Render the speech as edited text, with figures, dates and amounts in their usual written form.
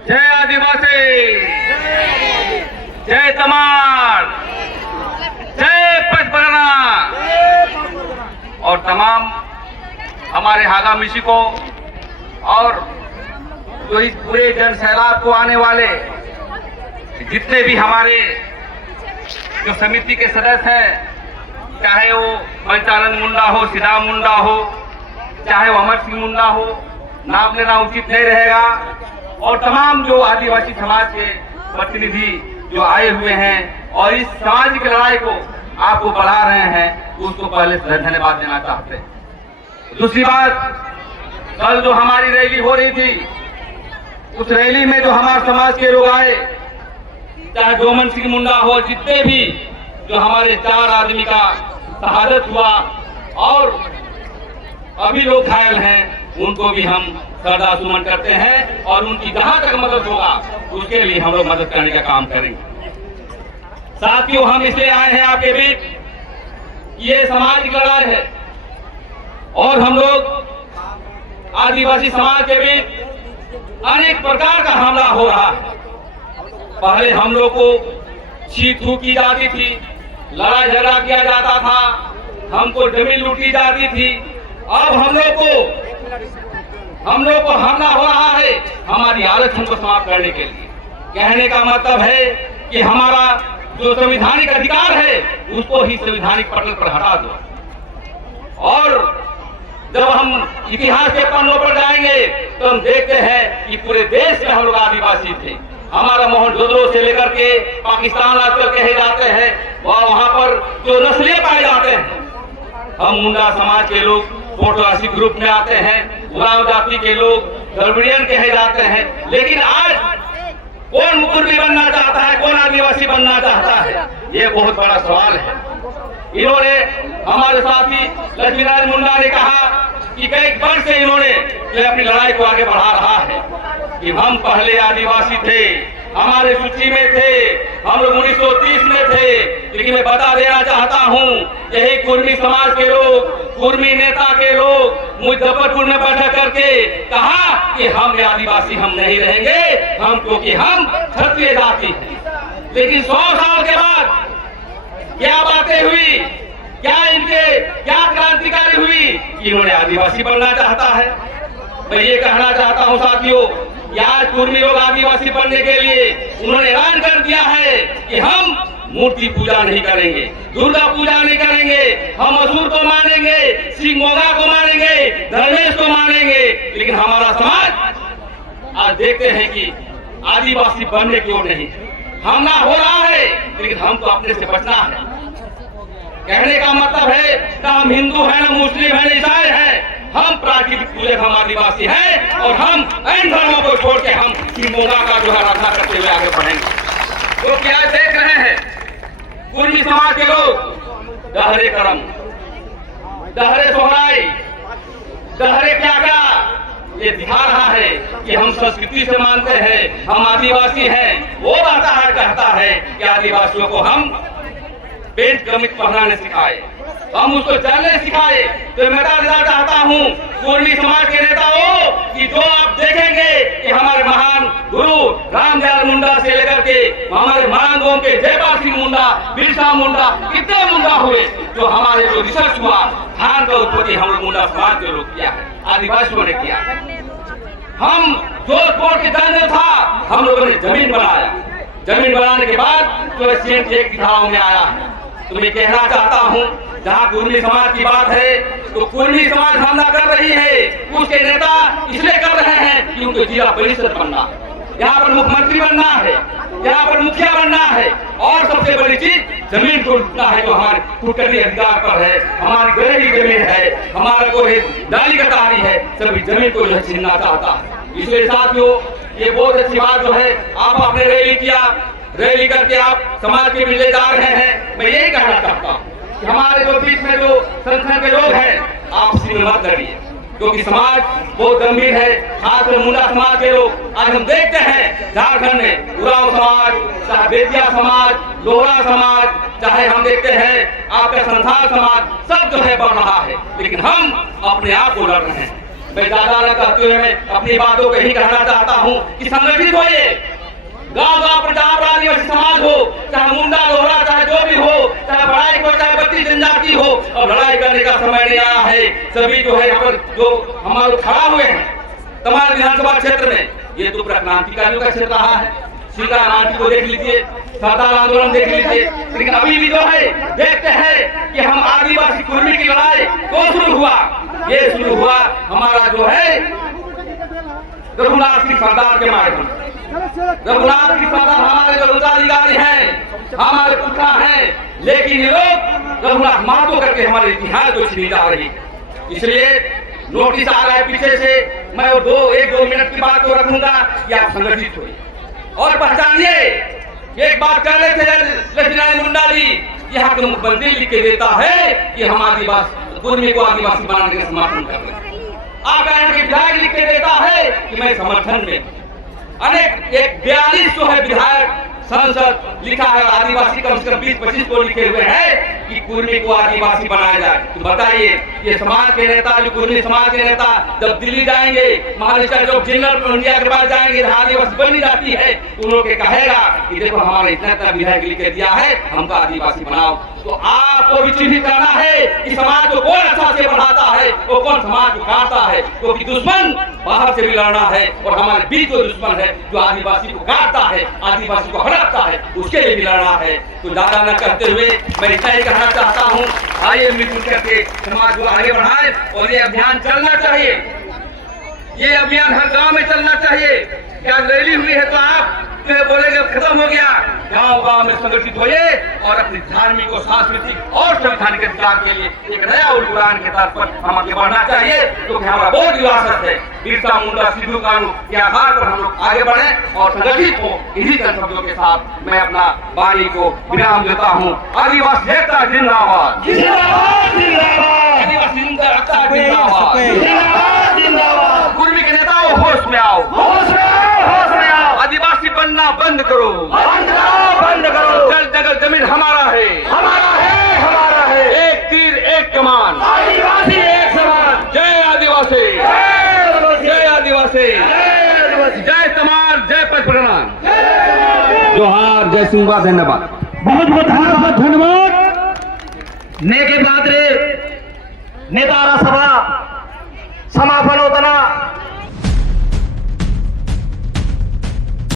जय आदिवासी, जय तमाड़, जय पचपरगना और तमाम हमारे हागा मिशी को और जो इस पूरे जन सैलाब को आने वाले जितने भी हमारे जो समिति के सदस्य हैं, चाहे वो पंचानंद मुंडा हो, सिदाम मुंडा हो, चाहे वो अमर सिंह मुंडा हो, नाम लेना उचित नहीं रहेगा, और तमाम जो आदिवासी समाज के प्रतिनिधि जो आए हुए हैं और इस सामाजिक लड़ाई को आपको बढ़ा रहे हैं, उसको पहले से धन्यवाद देना चाहते हैं। दूसरी बात, कल जो हमारी रैली हो रही थी, उस रैली में जो हमारे समाज के लोग आए, चाहे डोमन सिंह मुंडा हो, जितने भी जो हमारे 4 आदमी का शहादत हुआ और अभी लोग घायल हैं, उनको भी हम श्रद्धा सुमन करते हैं और उनकी जहां तक मदद होगा उसके लिए हम लोग मदद करने का काम करेंगे। साथियों, हम इसलिए आए हैं आपके बीच, ये सामाजिक लड़ाई है और हम लोग आदिवासी समाज के बीच अनेक प्रकार का हमला हो रहा है। पहले हम लोग को छीट फूक की जाती थी, लड़ाई झगड़ा किया जाता था, हमको जमीन लूटी जाती थी। अब हम लोग को हमला हो रहा है हमारी आरक्षण को समाप्त करने के लिए। कहने का मतलब है कि हमारा जो संवैधानिक अधिकार है उसको ही संवैधानिक पटल पर हटा दो। और जब हम इतिहास के पन्नों पर जाएंगे तो हम देखते हैं कि पूरे देश में हम लोग आदिवासी थे। हमारा मोहनजोदड़ो से लेकर के पाकिस्तान आजकल कहे जाते हैं, वहां पर जो नस्लें पाए जाते हैं, हम मुंडा समाज के लोग फोटोग्राफी ग्रुप में आते हैं, उरांव जाति के लोग द्रविड़ियन कहे जाते हैं। लेकिन आज कौन मुकुर्मी बनना चाहता है, कौन आदिवासी बनना चाहता है, ये बहुत बड़ा सवाल है। इन्होंने हमारे साथी लक्ष्मीनारायण मुंडा ने कहा कि कई वर्ष से इन्होंने अपनी लड़ाई को आगे बढ़ा रहा है कि हम पहले आदिवासी थे, हमारे सूची में थे, हम लोग 1930 में थे। लेकिन मैं बता देना चाहता हूँ, यही कुर्मी समाज के लोग, कुर्मी नेता के लोग मुजफ्फरपुर में बैठक करके कहा कि हम आदिवासी हम नहीं रहेंगे, हम क्योंकि हम क्षत्रिय जाति हैं। लेकिन 100 साल के बाद क्या बातें हुई, क्या क्रांतिकारी हुई, इन्होंने आदिवासी बनना चाहता है। मैं ये कहना चाहता हूँ साथियों, आज कुर्मी लोग आदिवासी बनने के लिए उन्होंने ऐलान कर दिया है कि हम मूर्ति पूजा नहीं करेंगे, दुर्गा पूजा नहीं करेंगे, हम असुर को मानेंगे, सिंगोगा को मानेंगे, धर्मेश को मानेंगे। लेकिन हमारा समाज आज देखते हैं कि आदिवासी बनने की ओर नहीं, हमला हो रहा है, लेकिन हमको अपने से बचना है। कहने का मतलब है ना हम हिंदू हैं, ना मुस्लिम हैं, ना ईसाई हैं, हम प्राकृतिक पूजक, हम आदिवासी हैं और हम इन धर्मों को छोड़ के हम सिंगोगा का जो है रक्षा करते हुए आगे बढ़ेंगे। तो क्या देख रहे हैं कुर्मी समाज के लोग, दहरे करम, दहरे सोहराई, दहरे क्या ये दिखा रहा है कि हम संस्कृति से मानते हैं, हम आदिवासी हैं। वो कहता है कि आदिवासियों को हम पेंट कमीज पहनाने सिखाए, हम उसको चलने सिखाए। तो मैं बता देना चाहता हूँ कुर्मी समाज के नेताओं कि जो आप देखेंगे कि हमारे महान गुरु रामदयाल मुंडा से लेकर के हमारे महान गांव के जयपाल सिंह मुंडा, बिरसा मुंडा, कितने मुंडा हुए, जो हमारे जो रिसर्च हुआ, धान का उत्पत्ति हम लोग मुंडा समाज के लोग किया है, आदिवासियों ने किया। हम जोधपुर के जंगल था, हम लोगों ने जमीन बनाया, जमीन बनाने के बाद तो एक दिखाओं में आया है। तो मैं कहना चाहता हूँ, जहाँ कुर्मी समाज की बात है तो कुर्मी समाज हमला कर रही है, उसके नेता इसलिए कर रहे हैं कि उनको जिला परिषद बनना है, यहाँ पर मुख्यमंत्री बनना है, यहाँ पर मुखिया बनना है, और सबसे बड़ी चीज जमीन को लूटना है जो हमारे कुटरी अधिकार पर है, हमारी गहरी जमीन है, हमारा कोई डाली कटारी है, सभी जमीन को जो है छीनना चाहता है। इसलिए साथियों, ये बहुत अच्छी बात जो है, आपने रैली किया, रैली करके आप समाज के मिले जा रहे हैं। मैं यही कहना चाहता हूँ कि हमारे जो बीच में जो संगठन के लोग हैं, आप इसी में मत लड़िए, क्योंकि समाज बहुत गंभीर है, खासकर मुंडा समाज के लोग। आज हम देखते हैं झारखंड में उरांव समाज, चाहे बेतिया समाज, लोहरा समाज, चाहे हम देखते हैं आपका संथाल समाज, सब जो है बढ़ रहा है, लेकिन हम अपने आप को लड़ रहे हैं। मैं ज्यादा न कहते हुए मैं अपनी बातों को यही कहना चाहता हूँ कि संगठित होइए। गांव-गांव पर जहाँ पर आदिवासी समाज हो, चाहे मुंडा लोहरा, चाहे जो भी हो, चाहे बढ़ाई को, चाहे बत्ती जनजाति हो, अब लड़ाई करने का समय नहीं आया है। सभी जो है यहाँ पर जो हमारे खड़ा हुए हैं तमाम विधानसभा क्षेत्र में, ये तो क्रांतिकारियों का क्षेत्र रहा है। सीता क्रांति को देख लीजिए, सरदार आंदोलन देख लीजिए, लेकिन अभी भी जो है देखते हैं कि हम आदिवासी कुर्मी की लड़ाई तो शुरू हुआ, ये शुरू हुआ हमारा जो है रघुनाथ सिंह सरदार के माध्यम से। रघुनाथ सिंह सरदार हमारे जो उत्तराधिकारी हैं, हमारे पुरखा हैं, लेकिन ये लोग रघुनाथ महतो करके हमारे इतिहास को छीनी जा रही है। इसलिए नोटिस आ रहा है पीछे से, मैं वो एक दो मिनट की बात को रखूंगा कि आप संगठित हुए और पहचानिए। एक बात कह रहे थे लक्ष्मीनारायण मुंडा जी, यहाँ के मुख्यमंत्री लिख के देता है कि हम आदिवासी कुर्मी को आदिवासी बनाने का समर्थन कर रहे हैं। आपका यहाँ के विधायक लिख के देता है कि मैं समर्थन में। अनेक एक 42 जो है विधायक संसद लिखा है, आदिवासी कम से कम 20-25 को लिखे हुए हैं कि कुर्मी को आदिवासी बनाया जाए। तो बताइए, ये समाज के नेता, जो कुर्मी समाज के नेता जब दिल्ली जाएंगे, महाराष्ट्र जो जनरल इंडिया के पास जाएंगे, आदिवासी बनी जाती है, उन लोग के कहेगा कि देखो हमारे इतना विधायक लिख के दिया है, हमको आदिवासी बनाओ। तो आपको भी चिन्हित करना है कि समाज को कौन अच्छा से बढ़ाता है, वो कौन समाज को काटता है, क्योंकि दुश्मन बाहर से भी लड़ना है और हमारे बीच जो दुश्मन है जो आदिवासी को काटता है, आदिवासी को हड़पता है, उसके लिए भी लड़ना है। तो ज्यादा न करते हुए मैं इतना ही कहना चाहता हूँ, आइए मिलजुल करके समाज को आगे बढ़ाएं और ये अभियान चलना चाहिए। ये अभियान हर गांव में चलना चाहिए। क्या रैली हुई है तो आप जो है बोलेंगे खत्म हो गया, गांव-गांव में संगठित होइए और अपनी धार्मिक और सांस्कृतिक और संवैधानिक अधिकार के लिए एक नया उड़ान के तौर पर हम आगे बढ़ना चाहिए, क्योंकि हमारा बहुत विरासत है। बिरसा मुंडा, सिद्धू कानून के आधार पर हम लोग आगे बढ़े और संगठित हो। इन्हीं शब्दों के साथ मैं अपना वाणी को विराम देता हूँ। आदिवासी एकता जिंदाबाद, आदिवासी एकता जिंदाबाद। कुर्मी के नेताओं होश में आओ, आदिवासी बनना बंद करो, बंद करो। जल जगह जमीन हमारा है, हमारा है, हमारा है। एक तीर एक कमान, आदिवासी एक समान। जय आदिवासी, जय आदिवासी, जय तमार, जय पथ प्रणाम, जोहार, जय सिंह, धन्यवाद। बहुत बहुत धन्यवाद। नेके बात रे नेतारा सभा समापन होता